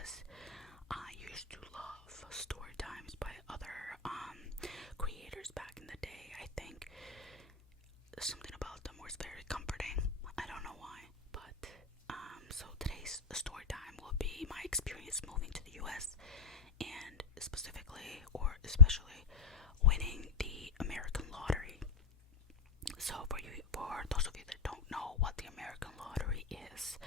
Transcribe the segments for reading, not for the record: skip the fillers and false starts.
because I used to love story times by other creators back in the day. I think something about them was very comforting. I don't know why, but so today's story time will be my experience moving to the US and specifically or especially winning the American lottery. So for those of you that don't know what the American lottery is,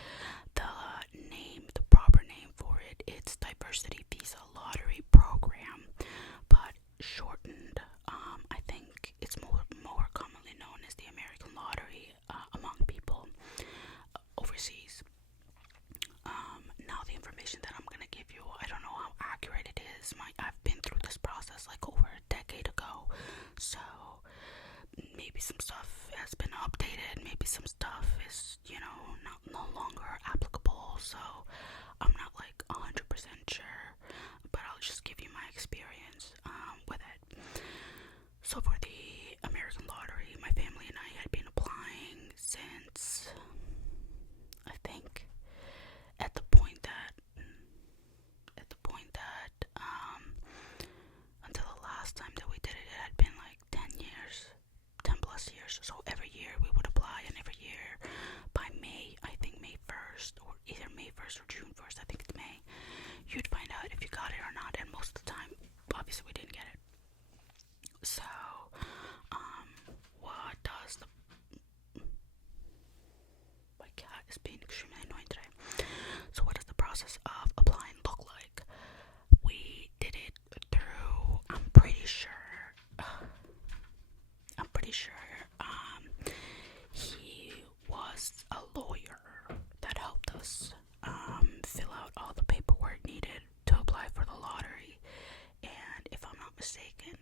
the proper name for it, it's Diversity Visa Lottery Program, but shortened, I think it's more commonly known as the American Lottery among people overseas. Now the information that I'm gonna give you, I don't know how accurate it is. I've been through this process like over a decade ago, so maybe some stuff has been updated, maybe some stuff is, no longer applicable, so I'm not like 100% sure, but I'll just give you my experience with it. So for the American lottery, my family and I had been applying since, I think, at the point that until the last time that we did it, it had been like 10 plus years. So every year we would apply, and every year by May, I think May 1st, or either May 1st or June 1st, I think it's May, you'd find out if you got it or not, and most of the time, obviously we didn't get it. So, what does my cat is being extremely annoying today. So what does the process of applying look like? We did it through, I'm pretty sure, he was a lawyer that helped us fill out all the paperwork needed to apply for the lottery. And if I'm not mistaken,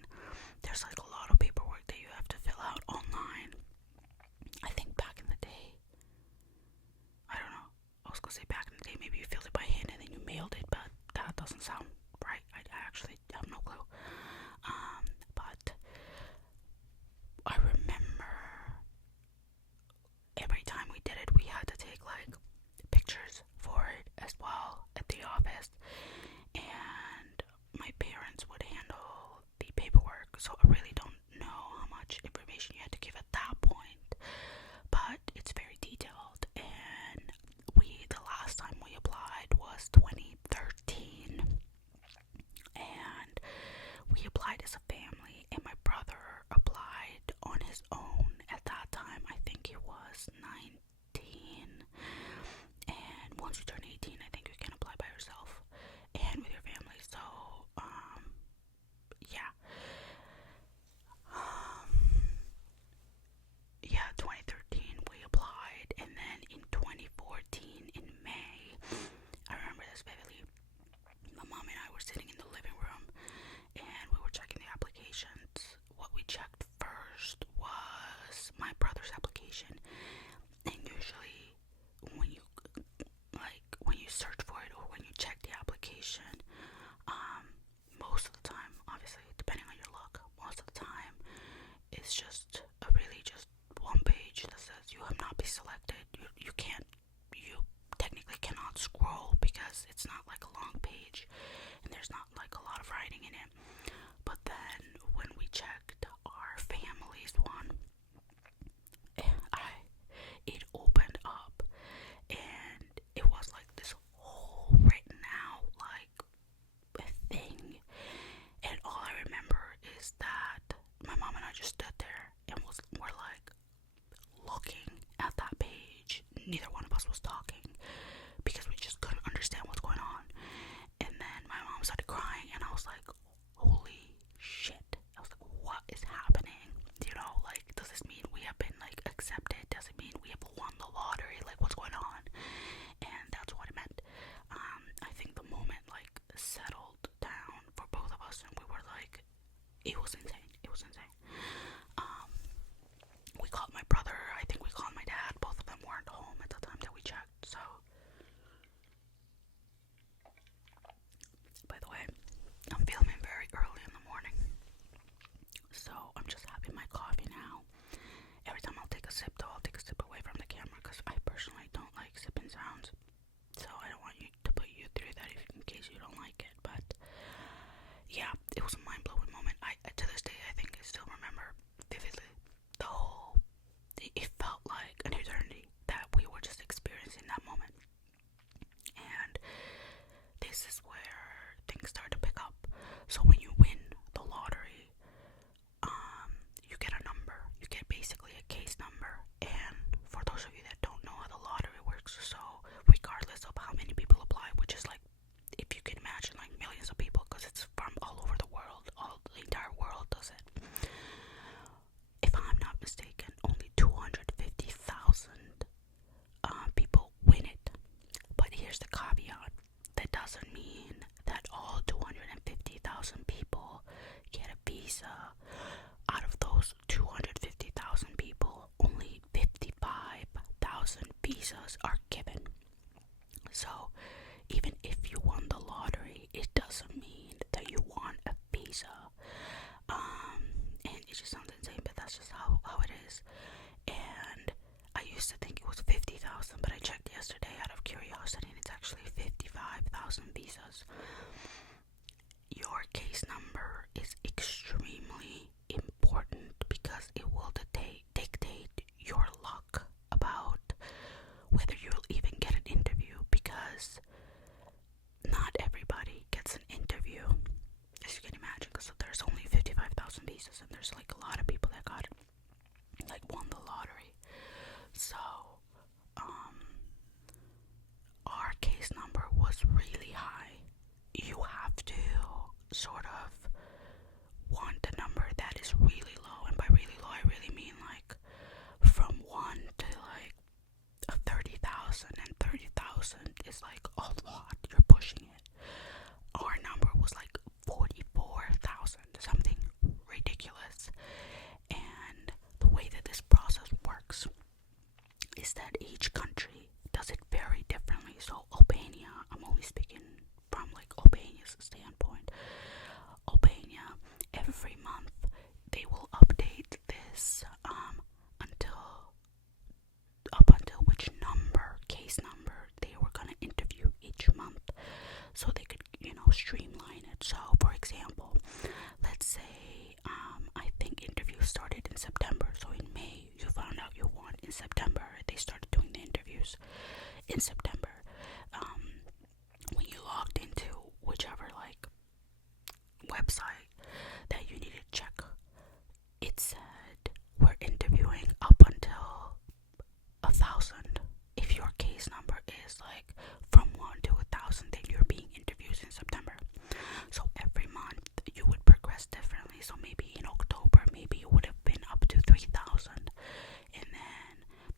there's like a lot of paperwork that you have to fill out online. I think back in the day, I don't know, I was gonna say back in the day, maybe you filled it by hand and then you mailed it, but that doesn't sound right. I actually have no clue. But I remember every time we did it, we had to take like pictures for it as well at the office, and my parents would handle the paperwork, so I really don't know how much information you had to give at that point, but it's very detailed. And the last time we applied was 2013, and we applied as a family, and my brother applied on his own at that time. I think he was 19, and once you turn 18, I think you can apply by yourself and with your family. So yeah, 2013 we applied, and then in 2014 in May, I remember this vividly. My mom and I were sitting in the living room and we were checking the applications. What we checked first was my brother's application, and usually when you search for it or when you check the application, most of the time, obviously depending on your luck, most of the time it's just one page that says you have not been selected. You technically cannot scroll because it's not like a long page and there's not like a lot of writing in it. But then when we checked our family's one, it opened up and it was like this whole written out like thing, and all I remember is that my mom and I just stood there and were like looking at that page. it was a mind-blowing moment. I to this day, I think I still remember vividly the whole, it felt like an eternity that we were just experiencing that moment. And this is where things start to pick up. So when you win the lottery, you get a number. You get basically a case number. And for those of you that don't know how the lottery works, so regardless of how many people apply, which is like, if you can imagine, like millions of people, because it's from all over the world, the entire world does it. If I'm not mistaken, only 250,000 people win it. But here's the caveat: that doesn't mean that all 250,000 people get a visa. Out of those 250,000 people, only 55,000 visas are given. So even if you won the lottery, it doesn't mean that you want a visa. And it just sounds insane, but that's just how it is. And I used to think it was 50,000, but I checked yesterday out of curiosity, and it's actually 55,000 visas. Your case number is extremely important because it will dictate your luck about whether you'll even get an interview, because not everybody gets an interview, as you can imagine, because there's only 55,000 visas, and there's like a lot of people that got like won the lottery. So our case number was really high. You have to sort of want a number that is really low, and by really low I really mean like from 1 to like 30,000, and 30,000 is like a lot. You're pushing it. Our number was like 44,000, something ridiculous. And the way that this process works is that each country does it very differently. So Albania, I'm only speaking from like Albania's standpoint. Albania, every month they will update this until which case number they were going to interview each month, so they could, streamline it. So for example, let's say I think interviews started in September. So in May you found out you won. In September they started doing the interviews in September. When you logged into whichever like website that you needed to check, it said we're interviewing up until 1,000. If your case number is like from 1 to 1,000, then you're being interviewed in September. So every month you would progress differently. So maybe in October, maybe it would have been up to 3,000, and then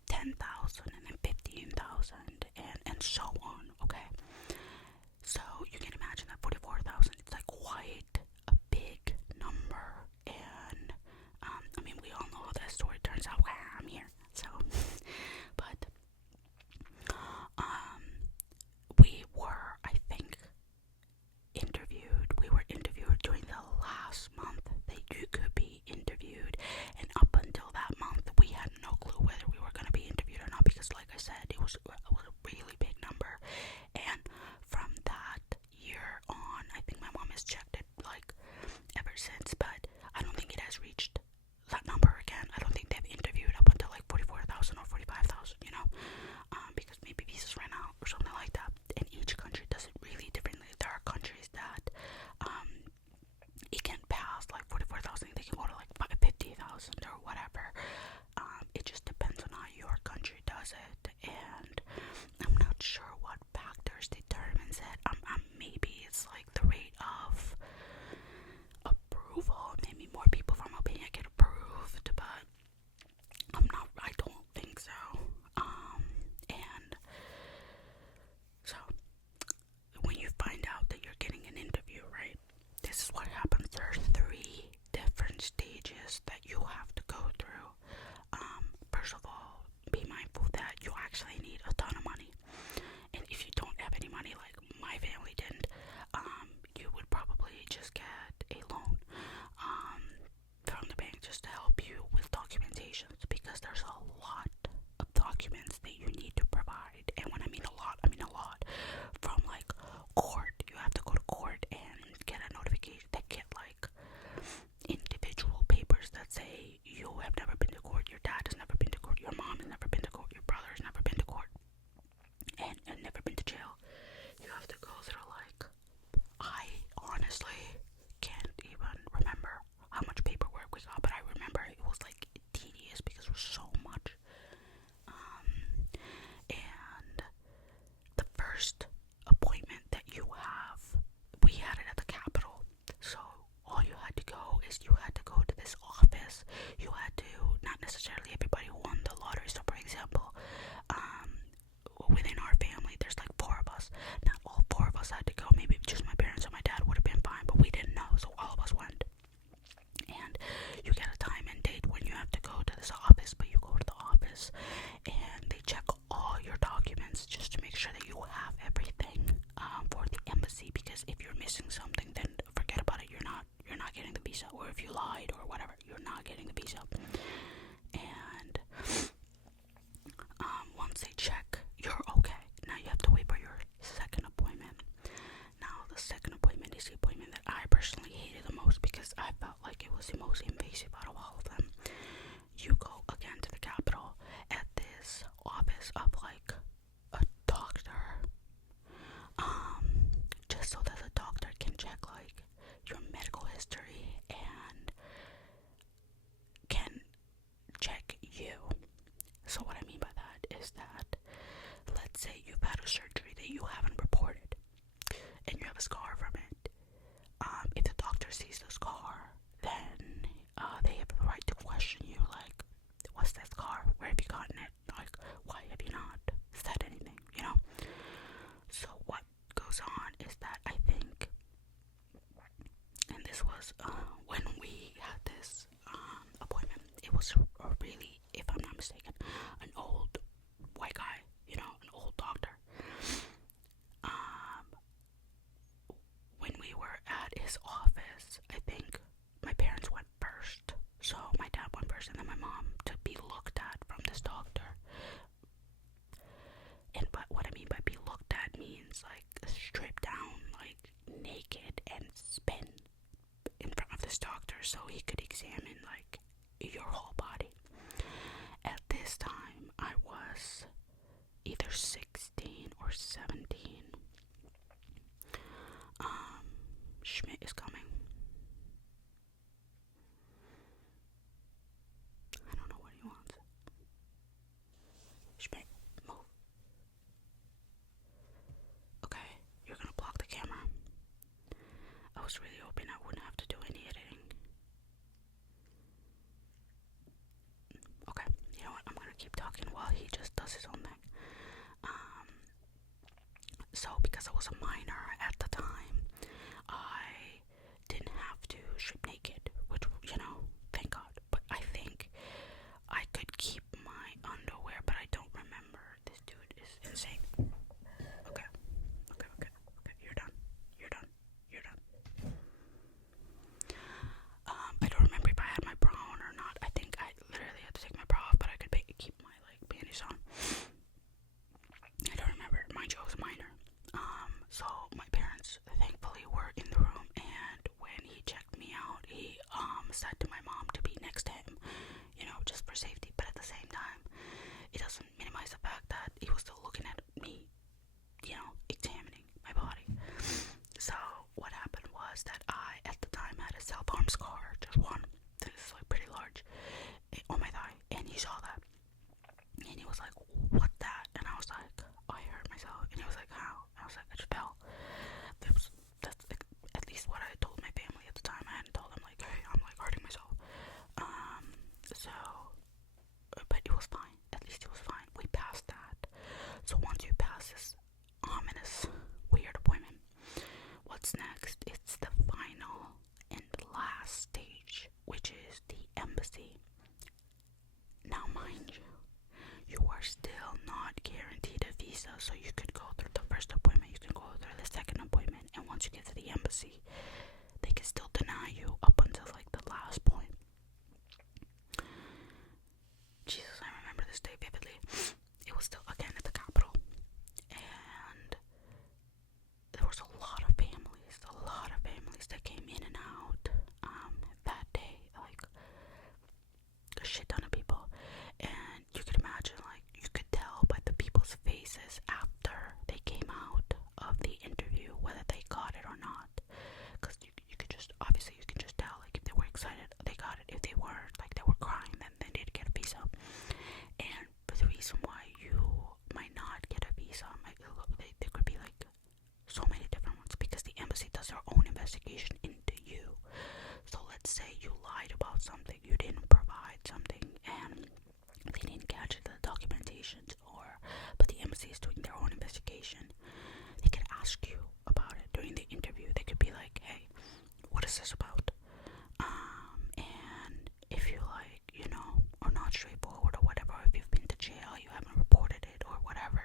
10,000, and then 15,000, and so on. Okay. So you can imagine that 44,000, it's like quite a big number. And I mean, we all know how that story turns out. I'm here. So but we were, I think, we were interviewed during the last month that you could be interviewed, and up until that month we had no clue whether we were going to be interviewed or not, because like I said, it was a really big number. first appointment that you have, we had it at the Capitol. So all you had to go is you had to go to this office. You had to, not necessarily everybody who won the lottery. So for example, within our family, there's like 4 of us. Not all 4 of us had to go. Maybe just my parents and my dad would have been fine, but we didn't know, so all of us went. And you get a time and date when you have to go to this office, but you go to the office and they check all your documents just to make sure that you have everything for the embassy, because if you're missing something, then forget about it. You're not getting the visa, or if you lied or whatever, you're not getting the visa. And once they check, you're okay. Now you have to wait for your second appointment. Now the second appointment is the appointment that I personally hated the most, because I felt like it was the most invasive out of all of them. You go again to the Capitol at this office of like a doctor, just so that the doctor can check like your medical history and can check you. So what I mean by that is that, let's say you've had a surgery that you haven't reported and you have a scar from it. If the doctor sees the scar, then they have the right to question you, like, what's that scar? Where have you gotten it? Like, why have you not said anything, you know? So what goes on is that I think, and this was when we had this appointment, it was a really, if I'm not mistaken, an old white guy, you know, an old doctor. When we were at his office, I think my parents went first. So my dad went first and then my mom, to be looked at from this doctor. And but what I mean by be looked at means like stripped down, like naked, and spin in front of this doctor so he could examine like your whole body. At this time, I was either 16 or 17. Schmidt is coming. I don't know what he wants. Schmidt, move. Okay, you're gonna block the camera. I was really hoping I wouldn't have to do any editing. Okay, you know what? I'm gonna keep talking while he just does his own thing. So because I was a minor at the time, I didn't have to strip naked, which, you know, thank God. But I think I could keep my underwear, but I don't remember. This dude is insane. Okay, you're done. I don't remember if I had my bra on or not. I think I literally had to take my bra off, but I could keep my like panties on. I don't remember. Mind you, I was a minor. So my parents thankfully were in the room, and when he checked me out, he said to my mom to be next to him, you know, just for safety. But at the same time, it doesn't minimize the fact that he was still looking at me, you know, examining my body. So what happened was that I, at the time, had a self-harm scar, just one. This is like pretty large, on my thigh, and he saw that, and he was like, "What's that?" And I was like, "I hurt myself." And he was like, "How?" I was like, "I just fell." That's at least what I told my family at the time. I hadn't told them like, "Hey, I'm like hurting myself." But it was fine. At least it was fine. We passed that. So once you pass this ominous, weird appointment, what's next? It's the final and last stage, which is the embassy. Now, mind you, you are still not guaranteed a visa, so you could go through the first appointment, you can go through the second appointment, and once you get to the embassy, they can still deny you up until like the last point. Jesus, I remember this day vividly. It was still again at the Capitol, and there was a lot of families that came in and out that day, like a shit ton of people. And you could imagine, like, you could tell by the people's faces after they came out of the interview whether they got it or not, because you could just, obviously you can just tell, like, if they were excited they got it, if they weren't, like they were crying, then they did get a visa. And for the reason why you their own investigation into you. So let's say you lied about something, you didn't provide something, and they didn't catch it in the documentation, but the embassy is doing their own investigation. They could ask you about it during the interview. They could be like, hey, what is this about? And if you are not straightforward or whatever, if you've been to jail, you haven't reported it or whatever,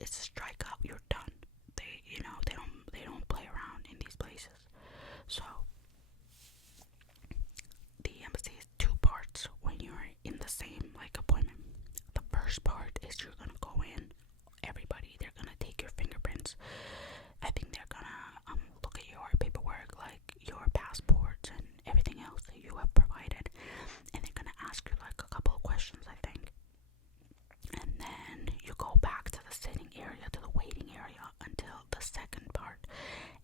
it's a strikeout. You're done. They don't play around in these places. So the embassy is two parts when you're in the same appointment. The first part is you're gonna go in. Everybody, they're gonna take your fingerprints. I think they're gonna look at your paperwork, like your passports and everything else that you have provided, and they're gonna ask you a couple of questions, I think. And then you go back to the sitting area, to the waiting area, until the second part.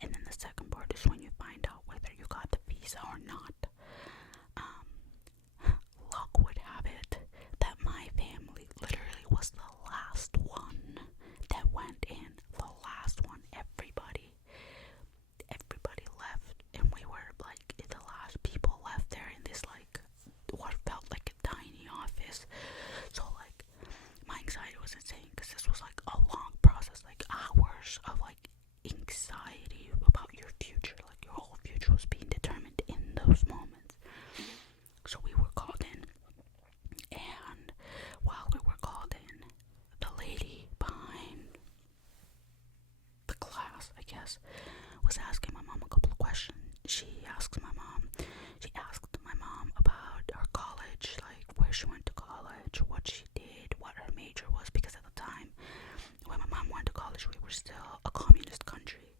And then the second part is when you find out whether you got the visa or not. Luck would have it that my family literally was the last one that went in. The last one. Everybody left, and we were the last people left there in this what felt like a tiny office. So my anxiety was insane, because this was a long process, hours of anxiety about your future. Your whole future was being determined in those moments. So we were called in, and while we were called in, the lady behind the class, I guess, was asking my mom a couple of questions. She asked my mom about her college, where she went to college, what she did, what her major was, because at the time when my mom went to college, we were still a communist country.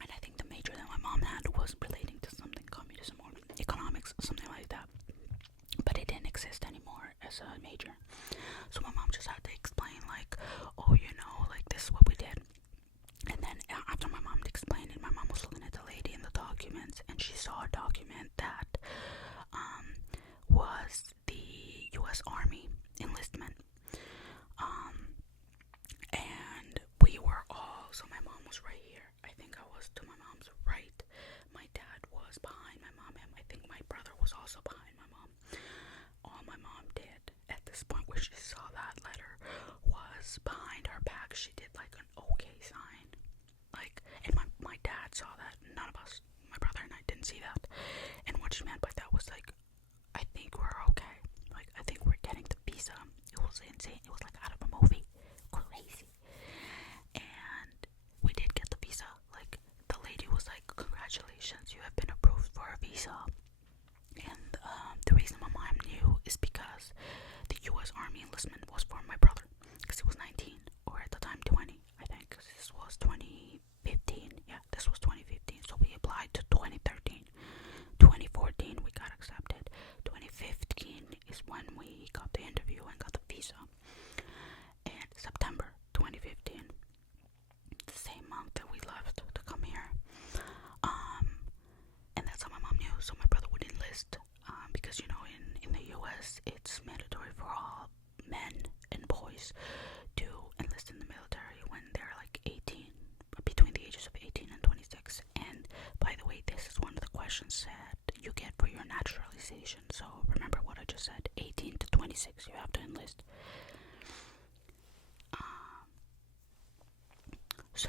And I think the major that my mom had was relating to something communism or economics, something like that. But it didn't exist anymore as a major. So my mom just had to explain this is what we did. And then after my mom explained it, my mom was looking at the lady in the documents, and she saw a document that was the U.S. Army enlistment. And we were all, so my mom was right here. I think I was to my mom's right. My dad was behind my mom, and I think my brother was also behind my mom. All my mom did at this point where she saw that letter was behind her back, she did an okay sign. And my dad saw that. None of us, my brother and I, didn't see that. And what she meant by that was I think we're okay. I think we're getting the visa. It was insane. It was out of a movie. Crazy. And we did get the visa. The lady was congratulations, you have been approved for a visa. And the reason my mom knew is because the U.S. Army enlistment was for my brother, because he was 19, or at the time 20, I think, because this was 2015. Yeah, this was 2015. So we applied to 2013. 2014 we got accepted. 2015 is when we got the interview and got the visa. And September 2015, the same month that we left to come here. And that's how my mom knew. So my brother would enlist, because in the U.S. it's mandatory for all men and boys to enlist in the military when they're 18, between the ages of 18 and 26. And by the way, this is one of the questions that you get for your naturalization. So remember what I just said, 18 to 26 you have to enlist. So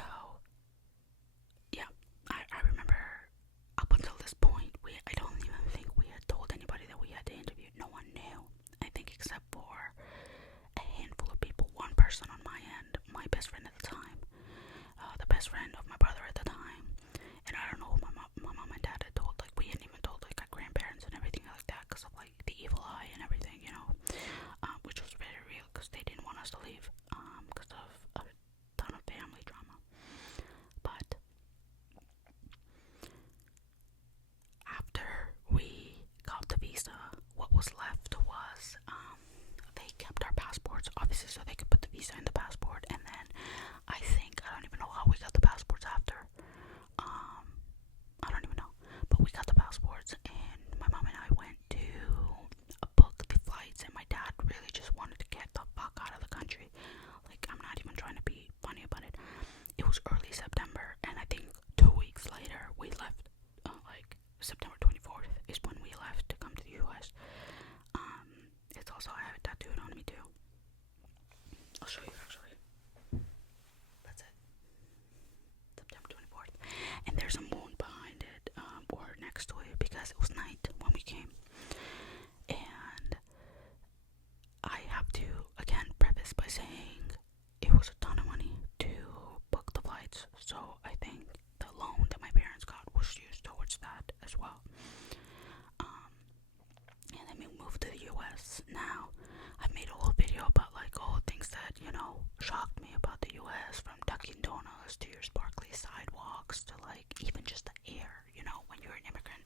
yeah, I remember up until this point, I don't even think we had told anybody that we had the interview. No one knew, I think, except for a handful of people. One person on my end, my best friend at the time, the best friend of my brother at the time, and I don't know who my mom and dad had told. We hadn't even told our grandparents and everything like that, because of the evil eye and everything, which was very this by saying it was a ton of money to book the flights, so I think the loan that my parents got was used towards that as well. And then we moved to the US. Now, I've made a whole video about like all things that, shocked me about the US, from Dunkin' Donuts to your sparkly sidewalks to like even just the air. When you're an immigrant,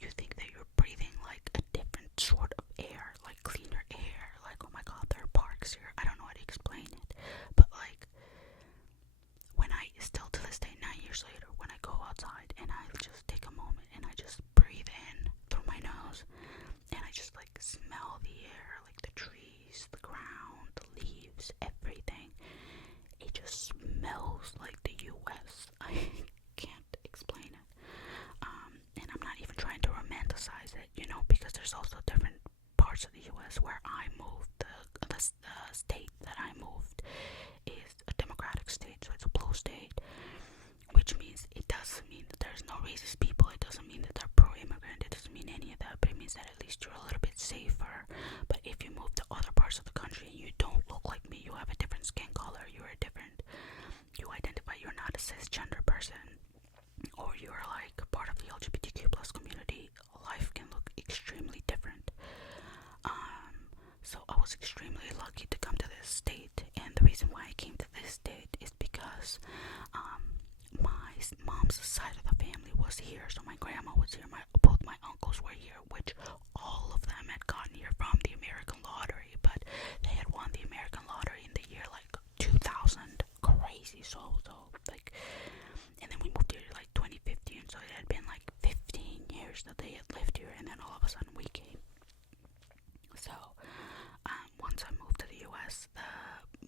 you think that you're breathing like a different sort of air, like cleaner air, like, oh my god, there are parks here. I don't know how to explain it, but like, when I, still to this day, 9 years later, when I go outside and I just take a moment and I just breathe in through my nose, and I just like smell the air, like the trees, the ground, the leaves, everything, it just smells like the US. I can't explain it. And I'm not even trying to romanticize it, because there's also different parts of the US where I moved. The state that I moved is a democratic state, so it's a blue state, which means it doesn't mean that there's no racist people, it doesn't mean that they're pro-immigrant, it doesn't mean any of that, but it means that at least you're a little bit safer. But if you move to other parts of the country and you don't look like me, you have a different skin color, you identify, you're not a cisgender person, or you're like part of the LGBTQ plus community, life can look extremely different. So I was extremely lucky to come to this state, and the reason why I came to this state is because my mom's side of the family was here, so my grandma was here, both my uncles were here, which all of them had gotten here from the American lottery, but they had won the American lottery in the year like 2000, crazy, so like, and then we moved here like 2015, so it had been like 15 years that they had lived here, and then all of a sudden we came. So once I moved to the US,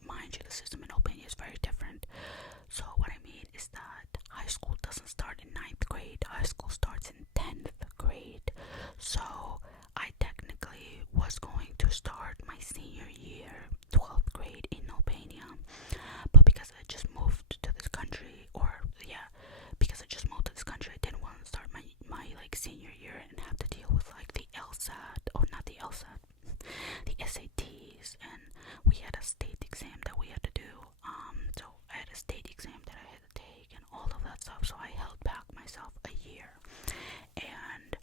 mind you, the system in Albania is very different. So what I mean is that high school doesn't start in 9th grade, high school starts in 10th grade. So I technically was going to start my senior year, 12th grade in Albania, but because I just moved to this country, I didn't want to start my like senior year and have to deal with like the LSAT, or not the LSAT, the SATs, and we had a state exam that we had to do. So I had a state exam that I had to take and all of that stuff. So I held back myself a year, and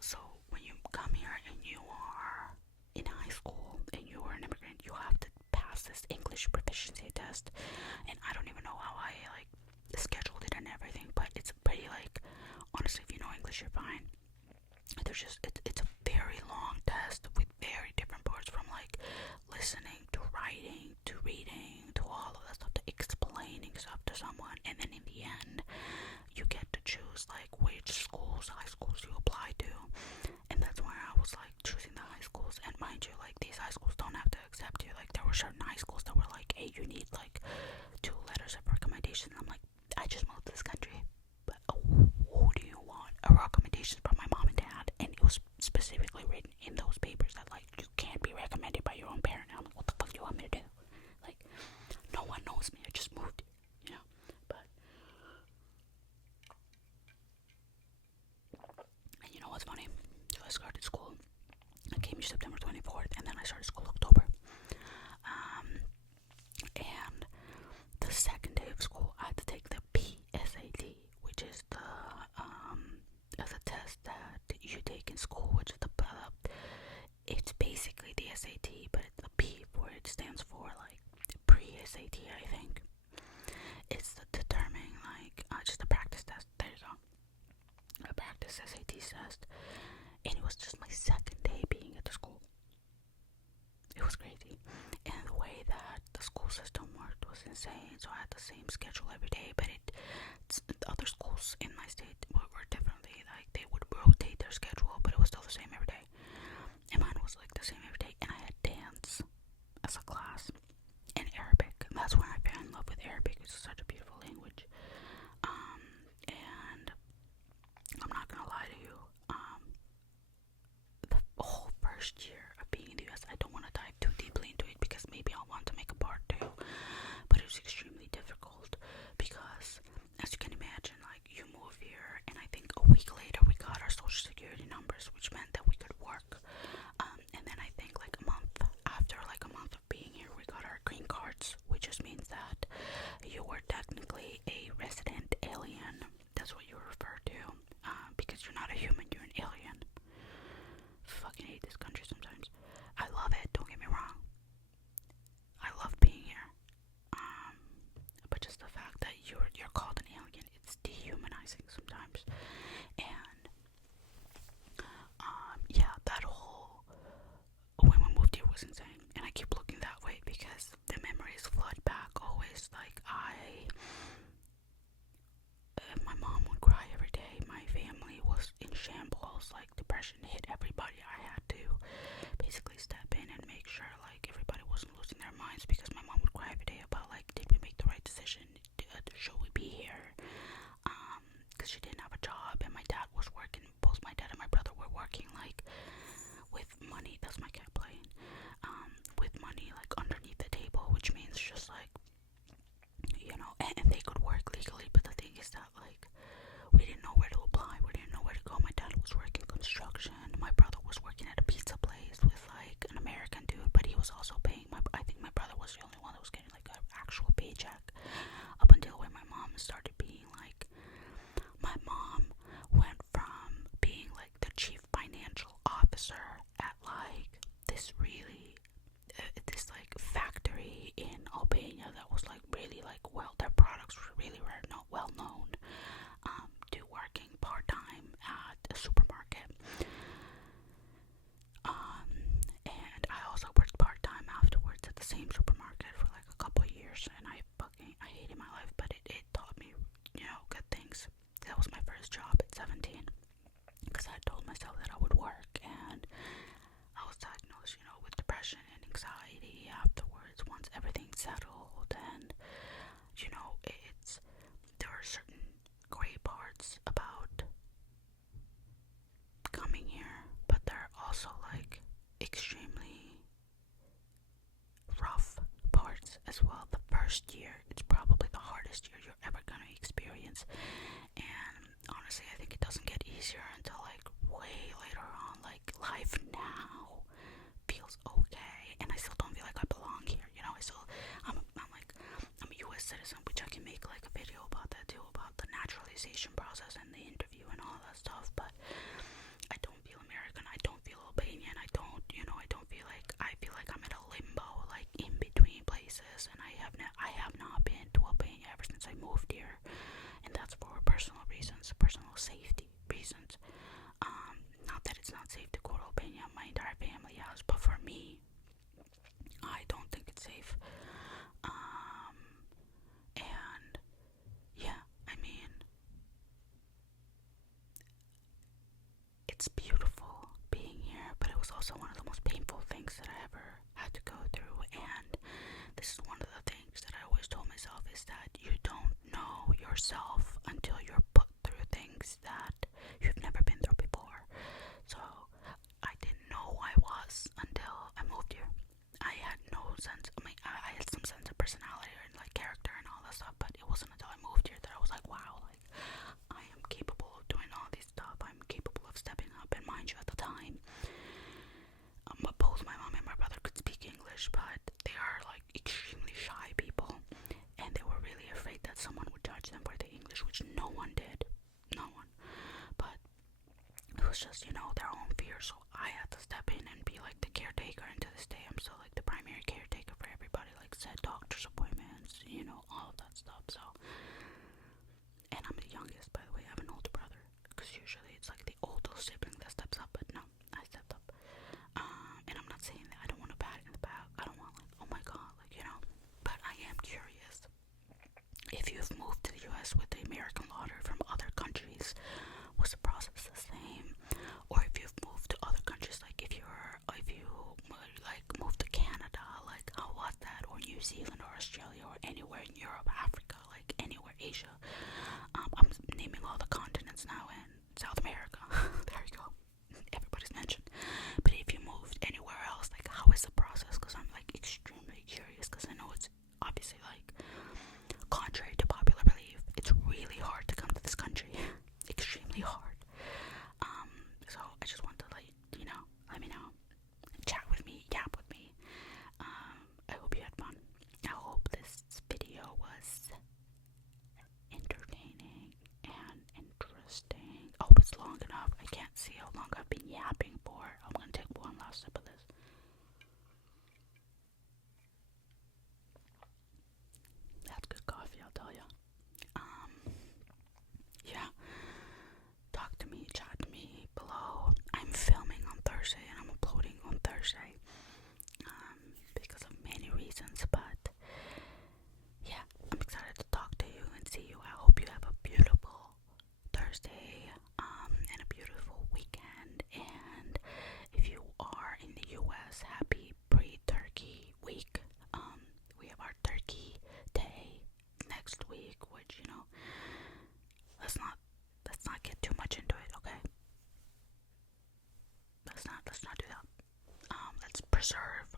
so when you come here and you are in high school and you are an immigrant, you have to pass this English proficiency test, and I don't even know how I like scheduled it and everything, but it's pretty like, honestly, if you know English, you're fine. There's just it's a very long test with very different parts, from like listening to writing to reading to all of that stuff to explaining stuff to someone, and then in the end you get to choose like which high schools you apply to, and that's where I was like choosing the high schools. And mind you, like, these high schools don't have to accept you. Like, there were certain high schools that were like, hey, you need like 2 letters of recommendation. I'm like, I just moved to this country, but who do you want a recommendation from? My mom and dad. And it was specifically written in those papers that like, you can't be recommended by your own parent. And I'm like, what the fuck do you want me to do? Like, no one knows me, I just moved, but and you know what's funny? So I started school, I came here September 24th, and then I started school October, and the second day of school I had to take the PSAT, which is the test that you take in school, which is it's basically the SAT, but the P for it stands for like pre-SAT, I think. It's the determining, like, just a practice test. There you go, a practice SAT test, and it was just my second day being at the school. It was crazy, and the way that the school system worked was insane. So I had the same schedule every day, but the other schools in my state were differently. Like, they would rotate their schedule, but it was still the same every day, and mine was like the same every day. And I had dance as a class, and Arabic, and that's when I fell in love with Arabic. It's such a beautiful language. And I'm not gonna lie to you, the whole first year of being in the US, I don't want to dive too deeply into it because maybe I'll want to make a part 2, but it was extremely difficult because, as you can imagine, like, you move here, and I think a week later we got our social security numbers, which meant that we could work, and then I think like a month after really their products were really well known, to working part-time at a supermarket. And I also worked part-time afterwards at the same supermarket for like a couple of years, and I hated my life, but it taught me, good things. That was my first job at 17, because I told myself that I would work, and I was diagnosed, with depression and anxiety afterwards, once everything settled. And there are certain great parts about coming here, but there are also extremely rough parts as well. The first year, it's probably the hardest year you're ever gonna experience, and honestly, I think it doesn't get easier until way later on. Life now feels okay, and I still don't feel like I belong here. I'm a U.S. citizen, which I can make a video about that too, about the naturalization process and the interview and all that stuff. But I don't feel American. I don't feel Albanian. I don't feel I feel like I'm in a limbo, in between places. And I have not been to Albania ever since I moved here, and that's for personal reasons, personal safety reasons. Not that it's not safe to go to Albania. My entire family has, but for me, I don't think it's safe. And yeah, I mean, it's beautiful being here, but it was also one of the most painful things that I ever had to go through. And this is one of the things that I always told myself, is that you don't know yourself until you're put through things that you've never been through before. So I didn't know who I was until I moved here. I had no sense. I had some sense of personality and character and all that stuff, but it wasn't until I moved here that I was like, wow, I am capable of doing all this stuff. I'm capable of stepping up. And mind you, at the time, both my mom and my brother could speak English, but they are extremely shy people, and they were really afraid that someone would judge them for their English, which no one did. No one. But it was just, their own fear. So I had to step in and be the caretaker, and to this day I'm still the primary caretaker for everybody, set doctor's appointments, all of that stuff. So, and I'm the youngest, by the way. I have an older brother, because usually it's the older sibling that steps up, but no, I stepped up. And I'm not saying that I don't want to pat it in the back. I don't want oh my god, but I am curious. If you've moved to the US with the American lottery from other countries, was the process the same? Or if you've moved to other countries, if you moved to Canada, how was that? Or New Zealand or Australia or anywhere in Europe, Africa, anywhere, Asia. I'm naming all the continents now, and South America. There you go. Everybody's mentioned. But if you moved anywhere else, how is the process? Because I'm extremely curious, because I know it's obviously contrary to popular belief, it's really hard to come to this country. Extremely hard. So I just want to let me know, chat with me, yap with me. I hope you had fun. I hope this video was entertaining and interesting. I hope it's long enough. I can't see how long I've been yapping for. I'm gonna take one last sip of this. That's good coffee, I'll tell you. Yeah. Talk to me, chat to me below. I'm filming on Thursday and I'm uploading on Thursday, because of many reasons, but yeah, I'm excited to talk to you and see you. I hope you have a beautiful Thursday, and a beautiful weekend. And if you are in the US, happy pre-turkey week. We have our turkey day next week, which let's not get too much into it, okay? Let's not do that. Let's preserve